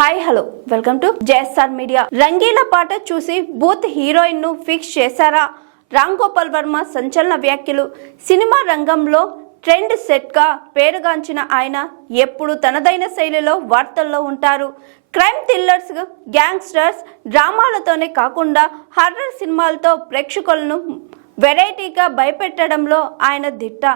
Hi hello welcome to JSR media. Rangeela పాట చూసి booth heroine ను ఫిక్స్ చేశారా? రామ్ గోపాల్ వర్మ సంచలన వ్యాఖ్యలు. సినిమా రంగంలో ట్రెండ్ సెట్ గా పేరుగాంచిన ఆయన ఎప్పుడు తనదైన శైలిలో వార్తల్లో ఉంటారు. క్రైమ్ థ్రిల్లర్స్, గ్యాంగ్స్టర్స్ డ్రామాలతోనే కాకుండా హర్రర్ సినిమాలతో ప్రేక్షకులను వెరైటీగా భయపెట్టడంలో ఆయన దిట్ట.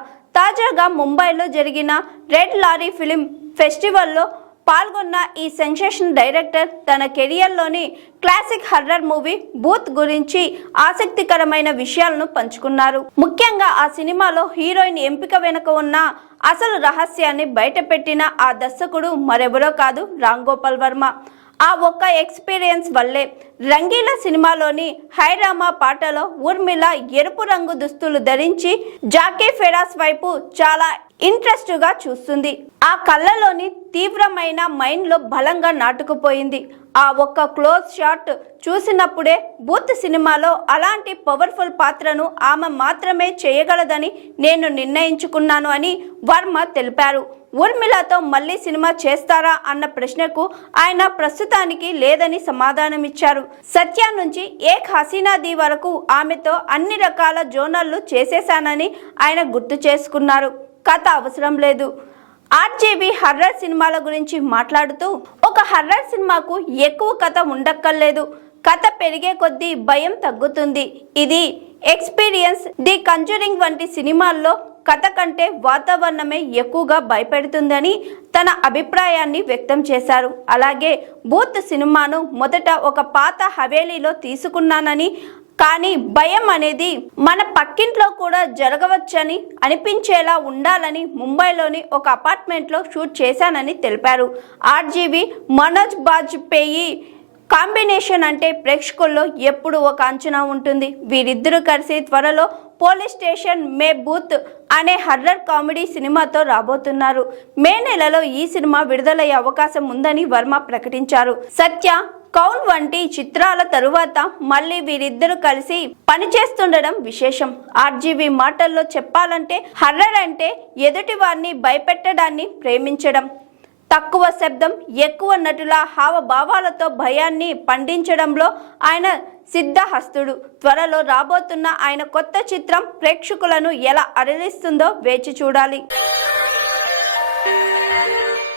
తాజాగా ముంబైలో జరిగిన రెడ్ లారీ ఫిలిం ఫెస్టివల్లో పాల్గొన్న ఈ సెన్సేషన్ డైరెక్టర్ తన కెరియర్లోని క్లాసిక్ హర్రర్ మూవీ బూత్ గురించి ఆసక్తికరమైన విషయాలను పంచుకున్నారు. ముఖ్యంగా ఆ సినిమాలో హీరోయిన్ ఎంపిక వెనుక ఉన్న అసలు రహస్యాన్ని బయటపెట్టిన ఆ దర్శకుడు మరెవరో కాదు, రామ్ గోపాల్ వర్మ. ఆ ఒక్క ఎక్స్పీరియన్స్ వల్లే రంగీలా సినిమాలోని హైరామా పాటలో ఊర్మిళ ఎరుపు రంగు దుస్తులు ధరించి జాకీ ఫెరాస్ వైపు చాలా ఇంట్రెస్ట్ గా చూస్తుంది. ఆ కళ్ళలోని తీవ్రమైన మైండ్ లో బలంగా నాటుకుపోయింది. ఆ ఒక్క క్లోజ్ షాట్ చూసినప్పుడే బూత్ సినిమాలో అలాంటి పవర్ఫుల్ పాత్రను ఆమె మాత్రమే చేయగలదని నేను నిర్ణయించుకున్నాను అని వర్మ తెలిపారు. ఊర్మిళతో మళ్ళీ సినిమా చేస్తారా అన్న ప్రశ్నకు ఆయన ప్రస్తుతానికి లేదని సమాధానమిచ్చారు. సత్య నుంచి ఏక్ హసీనాది వరకు ఆమెతో అన్ని రకాల జోనర్లు చేసేశానని ఆయన గుర్తు చేసుకున్నారు. కథ అవసరం లేదు. ఆర్జీవి హర్రర్ సినిమాల గురించి మాట్లాడుతూ, ఒక హర్రర్ సినిమాకు ఎక్కువ కథ ఉండక్కర్లేదు. కథ పెరిగే కొద్దీ భయం తగ్గుతుంది. ఇది ఎక్స్పీరియన్స్. ది కంజూరింగ్ వంటి సినిమాల్లో కథ కంటే వాతావరణమే ఎక్కువగా భయపెడుతుందని తన అభిప్రాయాన్ని వ్యక్తం చేశారు. అలాగే బూత్ సినిమాను మొదట ఒక పాత హవేలీలో తీసుకున్నానని, కానీ భయం అనేది మన పక్కింట్లో కూడా జరగవచ్చని అనిపించేలా ఉండాలని ముంబైలోని ఒక అపార్ట్మెంట్లో షూట్ చేశానని తెలిపారు. ఆర్జీవి మనోజ్ బాజ్పేయి కాంబినేషన్ అంటే ప్రేక్షకుల్లో ఎప్పుడు ఒక అంచనా ఉంటుంది. వీరిద్దరూ కలిసి త్వరలో పోలీస్ స్టేషన్ మే బూత్ అనే హర్రర్ కామెడీ సినిమాతో రాబోతున్నారు. మే నెలలో ఈ సినిమా విడుదలయ్యే అవకాశం ఉందని వర్మ ప్రకటించారు. సత్య, కౌన్ వంటి చిత్రాల తరువాత మళ్ళీ వీరిద్దరూ కలిసి పనిచేస్తుండడం విశేషం. ఆర్జీవి మాటల్లో చెప్పాలంటే హర్రర్ అంటే ఎదుటి వారిని భయపెట్టడాన్ని ప్రేమించడం, తక్కువ శబ్దం, ఎక్కువ నటుల హావభావాలతో భయాన్ని పండించడంలో ఆయన సిద్ధహస్తుడు. త్వరలో రాబోతున్న ఆయన కొత్త చిత్రం ప్రేక్షకులను ఎలా అలరిస్తుందో వేచి చూడాలి.